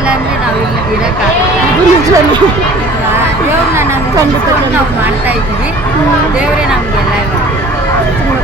ಇಲ್ಲ ಅಂದರೆ ನಾವು ಇಲ್ಲಿ ಇರೋಕ್ಕಾಗಲ್ಲ. ಅದು ನಿಜನೇ. ದೇವ್ರನ್ನ ನಾವು ಮಾಡ್ತಾ ಇದ್ದೀವಿ. ದೇವರೇ ನಮಗೆಲ್ಲ ತುಂಬ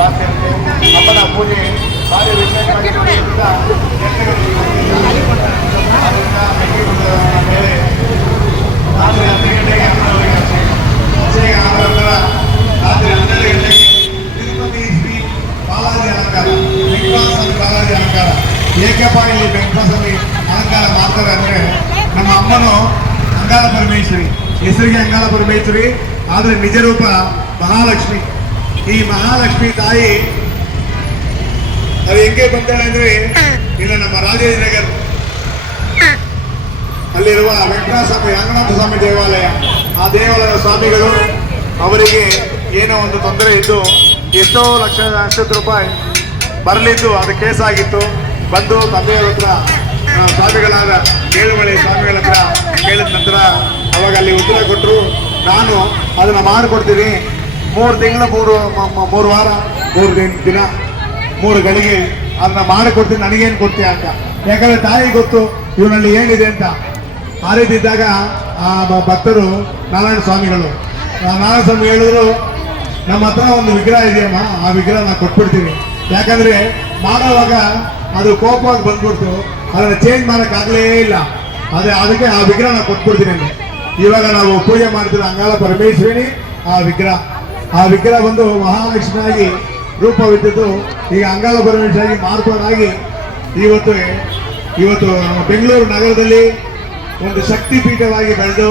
ಜಾಸ್ತಿ ಇರುತ್ತೆ. ಅಮ್ಮನ ಪೂಜೆ ಭಾರಿ ವಿಶೇಷವಾಗಿರೋದ್ರಿಂದ ಅದರಿಂದ ಮೆಕ್ಕೆಜೋಳದ ಮೇಲೆ ರಾತ್ರಿ 10 ಗಂಟೆಗೆ ಅಮ್ಮನವರಿಗೆ ಅಭಿಷೇಕ ಆದ ನಂತರ ರಾತ್ರಿ 12 ಗಂಟೆಗೆ ತಿರುಪತಿ ಶ್ರೀ ಬಾಲಾಜಿ ಅಲಂಕಾರ, ವೆಂಕಟಸ್ವಾಮಿ ಬಾಲಾಜಿ ಅಲಂಕಾರ. ಏಕಪ್ಪ ಇಲ್ಲಿ ವೆಂಕಟಸ್ವಾಮಿ ಅಲಂಕಾರ ಮಾಡ್ತಾರೆ ಅಂದರೆ ನಮ್ಮ ಅಮ್ಮನು ಅಂಗಾಲ ಪರಮೇಶ್ವರಿ, ಹೆಸರಿಗೆ ಅಂಗಾಲ ಪರಮೇಶ್ವರಿ, ಆದರೆ ನಿಜ ರೂಪ ಮಹಾಲಕ್ಷ್ಮಿ. ಈ ಮಹಾಲಕ್ಷ್ಮಿ ತಾಯಿ ಅದು ಹೆಂಗೆ ಬಂತಾಳೆ ಅಂದ್ರೆ, ಇಲ್ಲ ನಮ್ಮ ರಾಜೇಂದ್ರನಗರ್ ಅಲ್ಲಿರುವ ವೆಂಕಟಸ್ವಾಮಿ ರಂಗನಾಥ ಸ್ವಾಮಿ ದೇವಾಲಯ, ಆ ದೇವಾಲಯದ ಸ್ವಾಮಿಗಳು ಅವರಿಗೆ ಏನೋ ಒಂದು ತೊಂದರೆ ಇದ್ದು ಎಷ್ಟೋ ಲಕ್ಷ ರೂಪಾಯಿ ಬರಲಿದ್ದು ಅದು ಕೇಸಾಗಿತ್ತು. ಬಂದು ತಂದೆಯವರ ಹತ್ರ ಸ್ವಾಮಿಗಳಾದ ಕೇಳುಮಳೆ ಸ್ವಾಮಿಗಳ ಹತ್ರ ಕೇಳಿದ ನಂತರ ಅವಾಗ ಅಲ್ಲಿ ಉತ್ತರ ಕೊಟ್ಟರು, ನಾನು ಅದನ್ನು ಮಾಡಿಕೊಡ್ತೀನಿ, 3 ತಿಂಗಳು 3 ವಾರ 3 ದಿನ 3 ಗಳಿಗೆ ಅದನ್ನ ಮಾಡಿಕೊಡ್ತೀನಿ, ನನಗೇನು ಕೊಡ್ತೀಯ ಅಂತ. ಯಾಕಂದ್ರೆ ತಾಯಿ ಗೊತ್ತು ಇವನಲ್ಲಿ ಏನಿದೆ ಅಂತ. ಆ ರೀತಿ ಇದ್ದಾಗ ಆ ಭಕ್ತರು ನಾರಾಯಣ ಸ್ವಾಮಿಗಳು ಹೇಳಿದ್ರು, ನಮ್ಮ ಹತ್ರ ಒಂದು ವಿಗ್ರಹ ಇದೆಯಮ್ಮ, ಆ ವಿಗ್ರಹ ನಾವು ಕೊಟ್ಬಿಡ್ತೀವಿ. ಯಾಕಂದ್ರೆ ಮಾಡೋವಾಗ ಅದು ಕೋಪವಾಗಿ ಬಂದ್ಬಿಡ್ತು, ಅದನ್ನು ಚೇಂಜ್ ಮಾಡೋಕ್ಕಾಗಲೇ ಇಲ್ಲ. ಅದಕ್ಕೆ ಆ ವಿಗ್ರಹ ನಾವು ಕೊಟ್ಬಿಡ್ತೀನಿ ಅಂತ. ಇವಾಗ ನಾವು ಪೂಜೆ ಮಾಡ್ತೀವಿ ಅಂಗಾಲ ಪರಮೇಶ್ವರಿ. ಆ ವಿಗ್ರಹ ಬಂದು ಮಹಾಲಕ್ಷ್ಮಿಯಾಗಿ ರೂಪವಿದ್ದು ಈಗ ಅಂಗಾಲ ಪರಮೇಶ್ವರಿಯಾಗಿ ಮಾರ್ಪಾಡಾಗಿ ಇವತ್ತು ನಮ್ಮ ಬೆಂಗಳೂರು ನಗರದಲ್ಲಿ ಒಂದು ಶಕ್ತಿ ಪೀಠವಾಗಿ ಬೆಳೆದು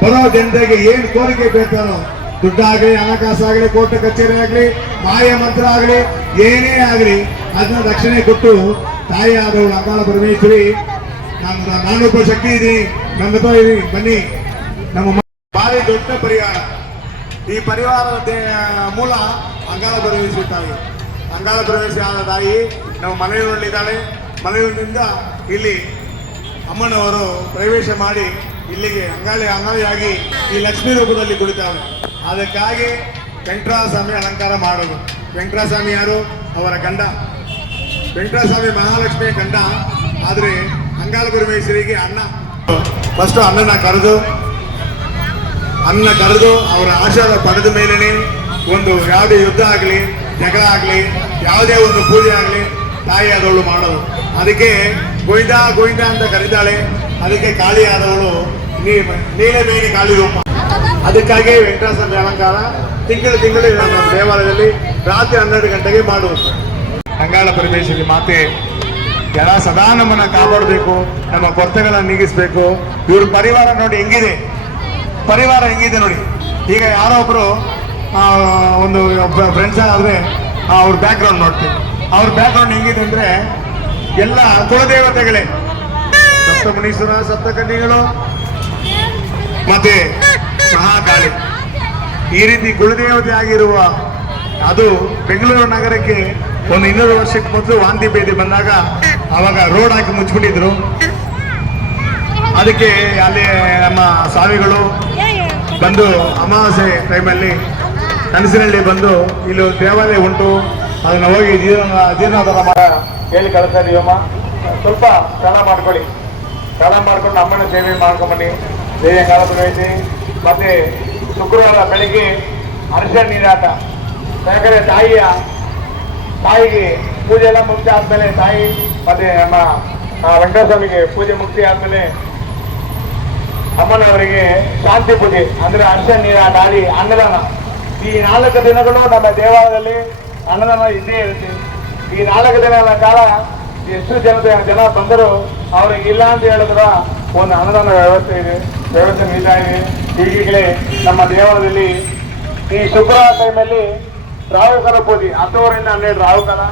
ಬರೋ ಜನತೆಗೆ ಏನು ಕೋರಿಕೆ ಬೇಕಾರೋ, ದುಡ್ಡಾಗಲಿ, ಹಣಕಾಸಾಗಲಿ, ಕೋರ್ಟ್ ಕಚೇರಿ ಆಗಲಿ, ಮಾಯ ಮಂತ್ರ ಆಗಲಿ, ಏನೇ ಆಗಲಿ ಅದನ್ನ ರಕ್ಷಣೆ ಕೊಟ್ಟು ತಾಯಿ ಆದವಳು ಅಂಗಾಲ ಪರಮೇಶ್ವರಿ. ನಾನೊಬ್ಬ ಶಕ್ತಿ ಇದ್ದೀನಿ, ನನ್ನ ಹತ್ರ ಇದೀನಿ, ಬನ್ನಿ. ನಮ್ಮ ಭಾರಿ ದೊಡ್ಡ ಪರಿವಾರ. ಈ ಪರಿವಾರದ ಮೂಲ ಅಂಗಾಲ ಪರಮೇಶ್ವರಿ ತಾಯಿ. ಅಂಗಾಲ ಪರಮೇಶ್ವರಿ ಆದ ತಾಯಿ ನಮ್ಮ ಮನೆಯಲ್ಲಿದ್ದಾಳೆ. ಮನೆಯಿಂದ ಇಲ್ಲಿ ಅಮ್ಮನವರು ಪ್ರವೇಶ ಮಾಡಿ ಇಲ್ಲಿಗೆ ಅಂಗಾಳಿಯಾಗಿ ಈ ಲಕ್ಷ್ಮೀ ರೂಪದಲ್ಲಿ ಕುಳಿತಾವೆ. ಅದಕ್ಕಾಗಿ ವೆಂಕಟಸ್ವಾಮಿ ಅಲಂಕಾರ ಮಾಡೋದು. ವೆಂಕಟಸ್ವಾಮಿ ಯಾರು? ಅವರ ಗಂಡ. ವೆಂಕಟಸ್ವಾಮಿ ಮಹಾಲಕ್ಷ್ಮಿಯ ಗಂಡ, ಆದರೆ ಅಂಗಾಲ ಪರಮೇಶ್ವರಿಗೆ ಅಣ್ಣ. ಫಸ್ಟ್ ಅನ್ನ ಕರೆದು ಅವರ ಆಶೀರ್ವಾದ ಪಡೆದ ಮೇಲೇ ಒಂದು ಯಾವುದೇ ಯುದ್ಧ ಆಗಲಿ, ಜಗಳ ಆಗಲಿ, ಯಾವುದೇ ಒಂದು ಪೂಜೆ ಆಗಲಿ ತಾಯಿ ಆದವಳು ಮಾಡೋದು. ಅದಕ್ಕೆ ಗೋವಿಂದ ಅಂತ ಕರೀತಾಳೆ. ಅದಕ್ಕೆ ಕಾಳಿ ಆದವಳು ನೀಲಮೇನಿ ಕಾಳಿ ರೂಪ. ಅದಕ್ಕಾಗಿ ವೆಂಕಟಸ್ವಾಮಿ ಅಲಂಕಾರ ತಿಂಗಳು ನಮ್ಮ ದೇವಾಲಯದಲ್ಲಿ ರಾತ್ರಿ 12 ಗಂಟೆಗೆ ಮಾಡುವುದು. ಅಂಗಾಳ ಪರಮೇಶ್ವರಿ ಮಾತೆ ಜನ ಸದಾ ನಮ್ಮನ್ನ ಕಾಪಾಡಬೇಕು, ನಮ್ಮ ಕೊರತೆಗಳನ್ನು ನೀಗಿಸ್ಬೇಕು. ಇವ್ರ ಪರಿವಾರ ನೋಡಿ ಹೆಂಗಿದೆ, ನೋಡಿ. ಈಗ ಯಾರೋ ಒಬ್ರು ಒಂದು ಫ್ರೆಂಡ್ಸ್ ಆದ್ರೆ ಅವ್ರ ಬ್ಯಾಕ್ಗ್ರೌಂಡ್ ನೋಡ್ತೀವಿ. ಅವ್ರ ಬ್ಯಾಕ್ಗ್ರೌಂಡ್ ಹೆಂಗಿದೆ ಅಂದ್ರೆ ಎಲ್ಲ ಕುಲದೇವತೆಗಳೇ, ಸಪ್ತಮುನೀಶ್ವರ, ಸಪ್ತಕನ್ಯಗಳು, ಮತ್ತೆ ಮಹಾಕಾಳಿ. ಈ ರೀತಿ ಕುಲದೇವತೆ ಆಗಿರುವ ಅದು ಬೆಂಗಳೂರು ನಗರಕ್ಕೆ ಒಂದು 200 ವರ್ಷಕ್ಕೆ ಮೊದಲು ವಾಂತಿ ಭೇದಿ ಬಂದಾಗ ಅವಾಗ ರೋಡ್ ಹಾಕಿ ಮುಚ್ಚಿಬಿಟ್ಟಿದ್ರು. ಅದಕ್ಕೆ ಅಲ್ಲಿ ನಮ್ಮ ಸ್ವಾಮಿಗಳು ಬಂದು ಅಮಾವಾಸ್ಯೆ ಟೈಮಲ್ಲಿ ಕನಸಿನಲ್ಲಿ ಬಂದು ಇಲ್ಲಿ ದೇವಾಲಯ ಉಂಟು, ಅದನ್ನ ಹೋಗಿ ಜೀರ್ಣೋದ್ಧಾರ ಹೇಳಿ ಕಳಿಸ್ತಾ ಇದೀವಮ್ಮ. ಸ್ವಲ್ಪ ಸ್ನಾನ ಮಾಡ್ಕೊಳ್ಳಿ, ಸ್ನಾನ ಮಾಡ್ಕೊಂಡು ಅಮ್ಮನ ಸೇವೆ ಮಾಡ್ಕೊಂಬನ್ನಿ. ದೇವಿ ಅಂಗಾಲ ಪರಮೇಶ್ವರಿ. ಮತ್ತೆ ಶುಕ್ರವಾರ ಬೆಳಿಗ್ಗೆ ಅರಿಶಿಣ ನೀರಾಟ. ಯಾಕಂದ್ರೆ ತಾಯಿಗೆ ಪೂಜೆ ಎಲ್ಲ ಮುಕ್ತಿ ಆದ್ಮೇಲೆ, ತಾಯಿ ಮತ್ತೆ ನಮ್ಮ ವೆಂಕಟಸ್ವಾಮಿಗೆ ಪೂಜೆ ಮುಕ್ತಿ ಆದ್ಮೇಲೆ ಅಮ್ಮನವರಿಗೆ ಶಾಂತಿ ಪೂಜೆ ಅಂದ್ರೆ ಅರಿಶಿಣ ನೀರಾಟ ಆಡಿ ಅನ್ನದಾನ. ಈ 4 ದಿನಗಳು ನಮ್ಮ ದೇವಾಲಯದಲ್ಲಿ ಅನ್ನದಾನ ಇದ್ದೇ ಇರುತ್ತೆ. ಈ 4 ದಿನಗಳ ಕಾಲ ಎಷ್ಟು ಜನ ಬಂದರೂ ಅವ್ರಿಗೆ ಇಲ್ಲ ಅಂತ ಹೇಳಿದ್ರ ಒಂದು ಅನ್ನದಾನ ವ್ಯವಸ್ಥೆ ನೀಡ್ತಾ ಇದೆ. ಈಗಲೇ ನಮ್ಮ ದೇವಾಲಯದಲ್ಲಿ ಈ ಶುಕ್ರವಾರ ಟೈಮಲ್ಲಿ ರಾಹುಕಾಲ ಪೂಜೆ 10 ರಿಂದ 12 ರಾಹುಕಾಲ.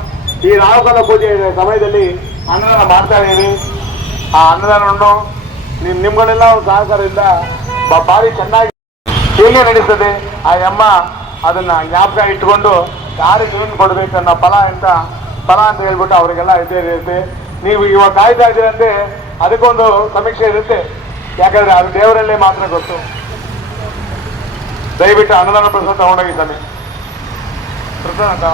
ಈ ರಾಹುಕಾಲ ಪೂಜೆ ಸಮಯದಲ್ಲಿ ಅನ್ನದಾನ ಮಾಡ್ತಾ ಇದ್ದೀವಿ. ಆ ಅನ್ನದಾನವನ್ನು ನಿಮ್ಗಳೆಲ್ಲ ಸಹಕಾರದಿಂದ ಭಾರಿ ಚೆನ್ನಾಗಿ ಹೇಗೆ ನಡೀತದೆ. ಆ ಅಮ್ಮ ಅದನ್ನ ಜ್ಞಾಪಕ ಇಟ್ಕೊಂಡು ಯಾರಿಗೆ ಏನು ಕೊಡ್ಬೇಕು ಅನ್ನೋ ಫಲ ಅಂತ ಹೇಳ್ಬಿಟ್ಟು ಅವರಿಗೆಲ್ಲ ಇರುತ್ತೆ. ನೀವು ಇವಾಗ ಕಾಯ್ತಾ ಇದ್ದೀರಂತೆ, ಅದಕ್ಕೊಂದು ಸಮೀಕ್ಷೆ ಇರುತ್ತೆ. ಯಾಕಂದ್ರೆ ಅದು ದೇವರಲ್ಲೇ ಮಾತ್ರ ಗೊತ್ತು. ದಯವಿಟ್ಟು ಅನ್ನದಾನ ಪ್ರಸಾದ ತಗೊಂಡೋಗಿ ಸ್ವಾಮಿ, ಪ್ರಸಾದ